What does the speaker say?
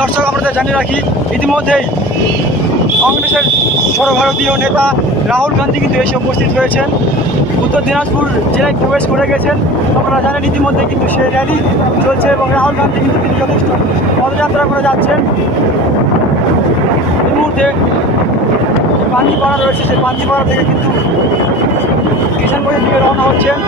দর্শক আপনাদের জানিয়ে রাখি, ইতিমধ্যেই কংগ্রেসের সর্বভারতীয় নেতা রাহুল গান্ধী কিন্তু এসে উপস্থিত হয়েছেন, উত্তর দিনাজপুর জেলায় প্রবেশ করে গেছেন। আপনারা জানেন ইতিমধ্যে কিন্তু সেই র্যালি চলছে এবং রাহুল গান্ধী কিন্তু তিনি যথেষ্ট পদযাত্রা করে যাচ্ছেন। এই মুহূর্তে পাঞ্জিপাড়া রয়েছে, সেই পাঞ্জিপাড়া থেকে কিন্তু কিষানগঞ্জের দিকে রওনা হচ্ছেন।